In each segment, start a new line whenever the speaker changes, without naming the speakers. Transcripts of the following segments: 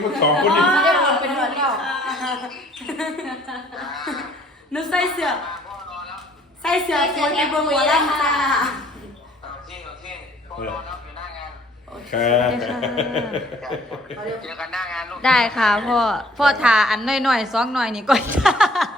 สองคนนี้
เดี๋ยวเราเป็นวันเดียวนึกใส่เสื้อคนในเบอร์หัวล่างจ้า
โอเค
เจอกันหน้างานลูก
ได้ค่ะพ่อทาอันน้อยๆ2หน่อยนี่ก่อนจ้า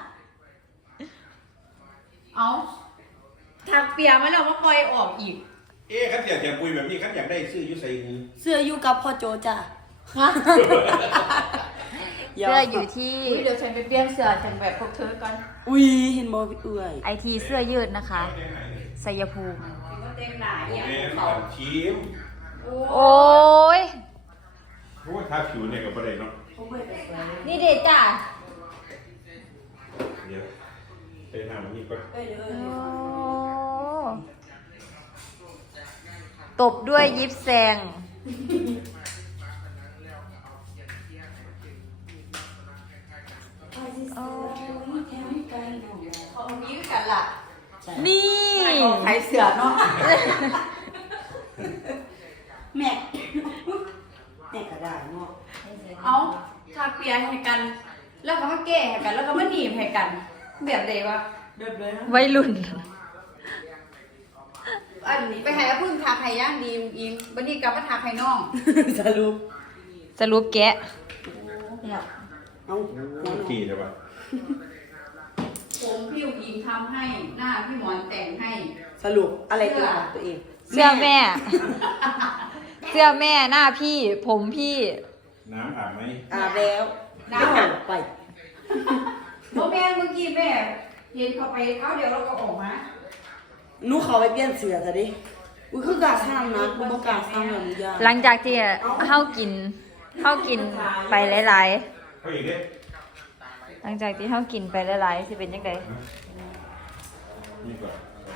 เอาถักเปียมาแล้วมาปล่อยออกอีก
ขันอยากจะปุยแบบนี้ขันอยากได้ซื้อยุใส่มือ
เสื้ออยู่กับพ่อโจจ้ะฮะ
เสื้ออยู่ที่
เดี๋ยวฉันไปเปลี่ยนเสื้อฉันแบบพวกเธอก่อน
อุ้ยเห็นบอพี่เอื่อย
ไอทีเสื้อยืดนะคะชัยภูมิ
เต็มหนา
โอ
เนี่ย
เค
เขา
ชิม
โอ้ย
เพราะว่าทาผิวเนี่ยกับประเด็นเนาะ
นี่เด็ดจ้ะ
เดี๋ยวใช้น้ำนี่ก็
ตบด้วยยิปแซง
เขามีกันล่ะ
นี่
ขายเสื้อเนาะ
แม่ก็ได้เนาะ
เอาถักเปียให้กัน แล้วก็มาแก้ให้กัน แล้วก็มาหนีบให้กัน แบบเดวะ
เดือดเลยนะ
วัยรุ่น
อันนี้ไปให้พึ่งถักให้ย่างดีอิงบันนี้กลับมาถักให้น้อง
สรุป
สรุปแกะ
เอา
กี่ใช่ปะ
ผมพี่อิงทำให้หน้าพี่หมอนแต่งให้
สรุปอะไรตัวของตัวเอง
เสื้อแม่ เสื้อแม่หน้าพี่ผมพี่
น้ำอาบไหม
อาบแล้ว
น้ำ
ไป
โมแม่เมื่อกี้แม่เห็นเขาไปเขาเดี๋ยวเราก็ออกมา
หนูเขาไปเปลี่ยนเสื้อซะดิอุ้ยคือกาซ้ำนะกูบอกกาซ้ำแบบนี้ยาก
หลังจากที่เข้ากินไปหลาย
เขาอีกเนี่ย
ๆหลังจากที่เข้ากินไปหลายๆสิเป็นยังไง
นี่ก่อน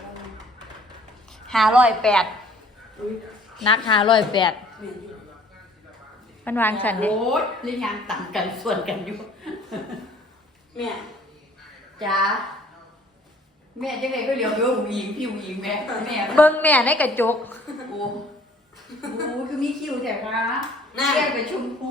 นัก508มันวางฉันดิ
โอ้ยเรียนงานต่างกันส่วนกันอยู่
แม่
จ้าแม่จังไงก็เดี๋ยวอุ๋งอิงพี่อุ๋งอิงแม่แม่
เบิ่งแม่ในกระจก
โอ้โหคือมีคิวแถวนะแก้มเป็นชมพู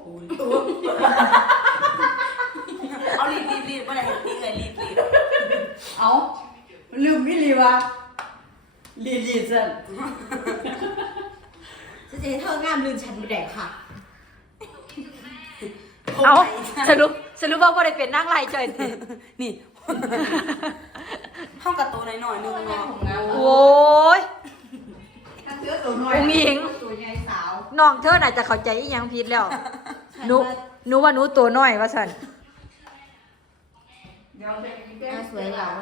เอารีบมาไหนรีบเลยรีบ
เอาลืมพี่ลีวะลีซั่น
จะเธองามลืมฉันแดกค่ะ
เอาสรุปว่าบ่ได้เป็นนางไล่จ่อยสิ
นี่ห้องกับตัวน้อยๆนึงเนาะ
โอ้ย
ถ้าเสื้อตัวน้อย
อุ๋งอิง
ตัวใหญ่สาว
น้องเธอน่าจะเข้าใจอีหยังผิดแล้วหนูว่าหนูตัวน้อยว่าซั่น
เดี๋ยวจะมีแก้ม
สวยเหรอ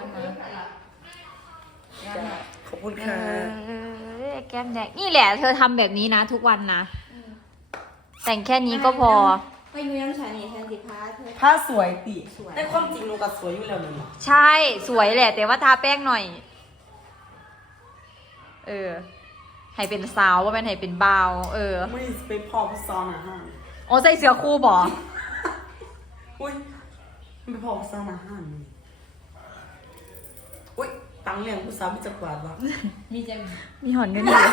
ขอบคุณ
เอ
ค่ะ
อแก้มแดงนี่แหละเธอทำแบบนี้นะทุกวันนะ แต่งแค่นี้ก็พอ
ไม่รู้ยังฉันนี่ฉันสิพาเธอ
ผ้าสวยติแต่ความจริงหนูก็สวยอยู่แล้วนี่
ใช่สวยแหละ แต่ว่าทาแป้งหน่อย เออ ให้เป็นสาวว่าเป็นให้เป็นบ่าว เออ
ไม่ได้ไปพอผู้ซ้อนอาหาร
โอ้ใส่เสื้อคู่บ่
อุ้ยไม่พอผู้ซ้อนอาหารอุ้ยตังเลี้ยงผู้สาวมีจักรวาลวะ
มีหอนกันอยู่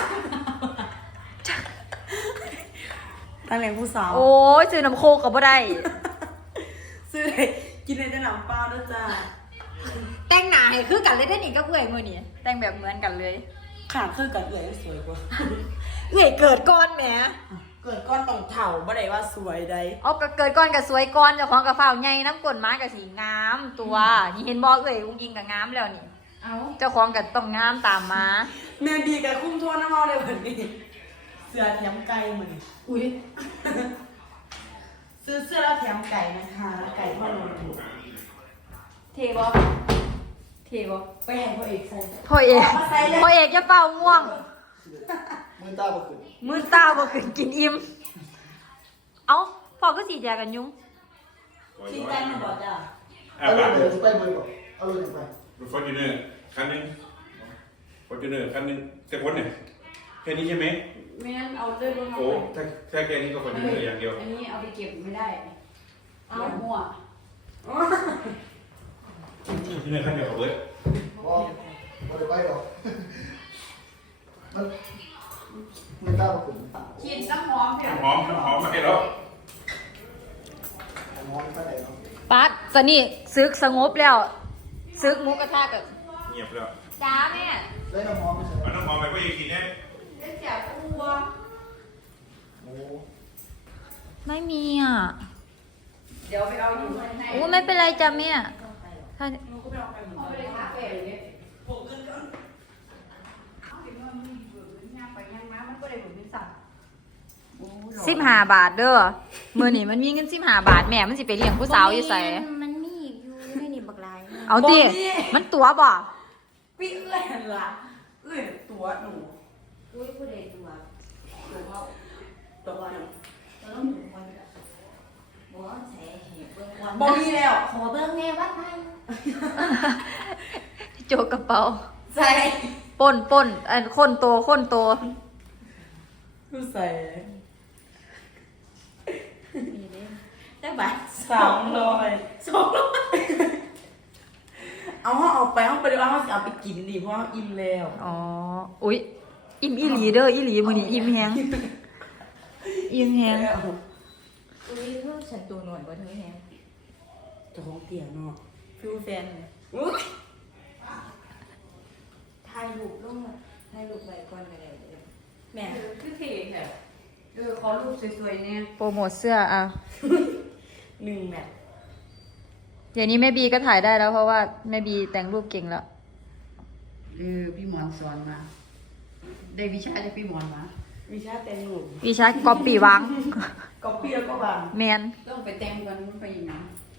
ตังเลี้ยงผู้สาว
โอ้ยซื้อน้ำโคกกับบ่ได้
ซื้อเลยกินเลยแต่น้ำเปล่าด้วยจ้า
แต่งหน้าให้คือกันเลยได้นี่ก็เอื่อยมือนี่แต่งแบบเหมือนกันเลย
ขาคือกับเอื่อยสวยกว่า
เอื่อยเกิดก้อนแหม
เกิดก้อนต้องเถ่าบ่ได้ว่าสวยใด
เอาก็เกิดก้อนกับสวยก้อนเจ้าของกับฝ้าวใหญ่น้ำกลนม้ากับสีงามตัวนี่เห็นบ่เอื่อยอุ้งยิงกับงามแล้วนี่
เอา
เจ้าของกับต้องงามตามมา
แม่บีกับคุ้มทั่วน้ำเมาเลยวันนี้ เสื้อแถมไก่เหมือน
อุ้ย
ซื้อเสื้อแล้วแถมไก่นะคะไก่ทอดมันถูก
เทบอเทบอ
ไปให้พ่อเอกใส่
พ่อเอกพ่อเอกจะเป่าง่วง
มือตาบกุด
มือตาบ่ขึ้นกินอิ่มเอ้าพ่อก็สีแจกันยุง
ชิ้นไก่มันบอกจ้า
อา
เอา
บ
เลยไปมือก่อนเอาเลยไป
รถฟอร์จูเนอร์คันหนึงฟอร์จูเนอร์คันหนึงแต่คนเนี่ยแค่นี้ใช่ไหม
ไม่งั้นเอาเลื่อนลงมา
โอ้ถ้าแค่นี้ก็ฟอร์จูเนอร์อย่างเดียว
อันนี้เอาไปเก็บไม่ได้เอามั่ว
ฟอร์จูเนอร์คันเดียวกับเบิร์ด
บอกว่าจะไปหรอกมันตาบกุด
ขีดน้ำหอมเถอะ
หอมมาให้แล้ว
ตอนนี้ซึกสงบแล้วซึกหมูกระทะกับ
เงียบแล้ว
จ้าแม่
ได้น้ำหอมไม่ใช่
เอาน้ำหอมไปก็ยังกินแน่
ได้เสียตัว
โอ้
ไม่มีอ่ะ
เดี๋ยวไปเอาอยู่ให้
โอ้ไม่เป็นไรจ้ะแม่ถ้า
เอาไปเลยคาเฟ่เลยเนี่ยไปย่างมามันก็ได้ผลเป็นสัตว์
15 บาทเด้อมื้อนี้มันมีเงิน15 บาทแม่มันสิไปเลี้ยงผู้สาวอยู่ไส
มันมีอีกอยู่ไม่นี่บักหลาย
เอาติมันตัวบ่
พี่เอื้อนล่ะเอื้อนตัวหนู
อุ้ยผู้ใดตัว
ตัวเขาตัวเขาเนี่ย
ตัวต้องหนูคนละบ่ใส่เหตุเบิ่งวัน
บ่มีแล้ว
ขอเบิ่งแม่วัดไทย
โจกกระเป๋า
ใส่
ป่นอันคนโต
คือใส่
มีเด้แต่บาท
300เอาไปเอาไปเดี๋ยวเอาไปกินดิเพราะว่าอิ่มแล้ว
อ๋ออุ๊ยอิ่มอีหลีเด้ออีหลีมื้อนี้อิ่มแฮงอิ่มแฮง
อุ้ยเพิ่งฉันตัวหน่อยบ่เธอแฮง
เจ้าของเตียงเนาะ
ฟิวแฟนเลย
อุ๊ย
ถ่ายรูปลงมาถ่ายรูปไว้ก่อนก็ได้เด้อแม่
คือเท่แท้ขอรูปสวยๆเนี่ย
โปรโมทเสื้ออ่ะ
1แมตช์
เดี๋ยวนี้แม่บีก็ถ่ายได้แล้วเพราะว่าแม่บีแต่งรูปเก่งแล้ว
พี่หมอนสอนมา ได้วิชาจากพี่หมอนมา
วิชาแต่งรูป
วิชาก๊อปปี้วาง
ก็เปรี้ยวก็บาง
แมน
ต้องไปแต่งกันมันไปอย่างนั้น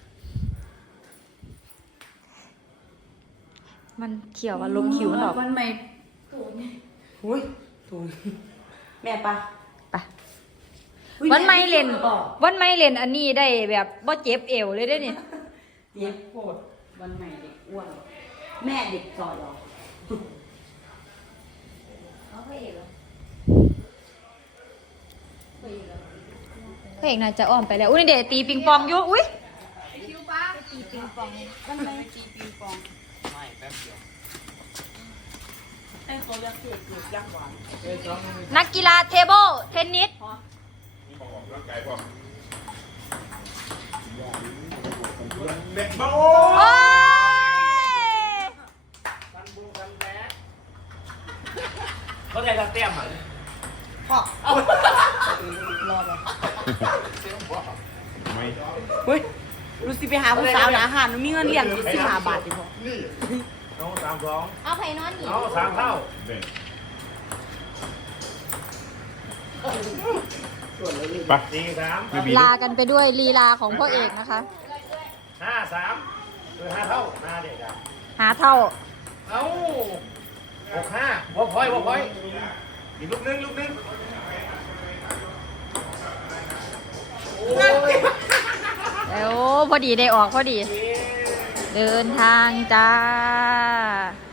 มันเขียวว่าลบคิ้วหรอก
วันใหม่
อุ้ยถูกแม่ปะ
ไป
อุ๊ย
วันไม่เล่น
แบอก
วันไม่เล่นอันนี้ได้แบบบ่เจ็บเอวเลยได้อนี่
เย็บโคตร
วันใหม่เด็กอ้วน
แม่เด็กซอยหรอ
เอาพระเอกเหรอพระเอกเหรอ
พระเอกน่าจะอ้อมไปแล้วอุ้ยนี่เดตีปิงปองอยู่อุ้ย
คิวป้า
ตีปิงปองมันไป
ตีปิงปอง
ไอ้เขาเรียกเกิดยักษ์หวาน
นักกีฬาเทเบิลเทนนิส
มีของออกร่างกายพร้อมเด็กบ้า
โอ้ย
เขาได้รับเตี้ยมอ่ะ
ไม่
เฮ้ยดูสิไปหาผู้สาวหนาหาหนูมีเงินเลี้ยงอยู่15 บาทดิพ่อ
เอา32
เอาไผ่นอนหนี
เอา3เท่า
เด็กไป
43
ไม่บี
ลากันไปด้วยลีลาของพ่อเอกนะคะ
53คือ5เท่า5เด็กอ่ะ
หาเท่า
เอา65บ่พอยอีกลูกนึง
แล้วพอดีได้ออกพอดี เดินทางจ้า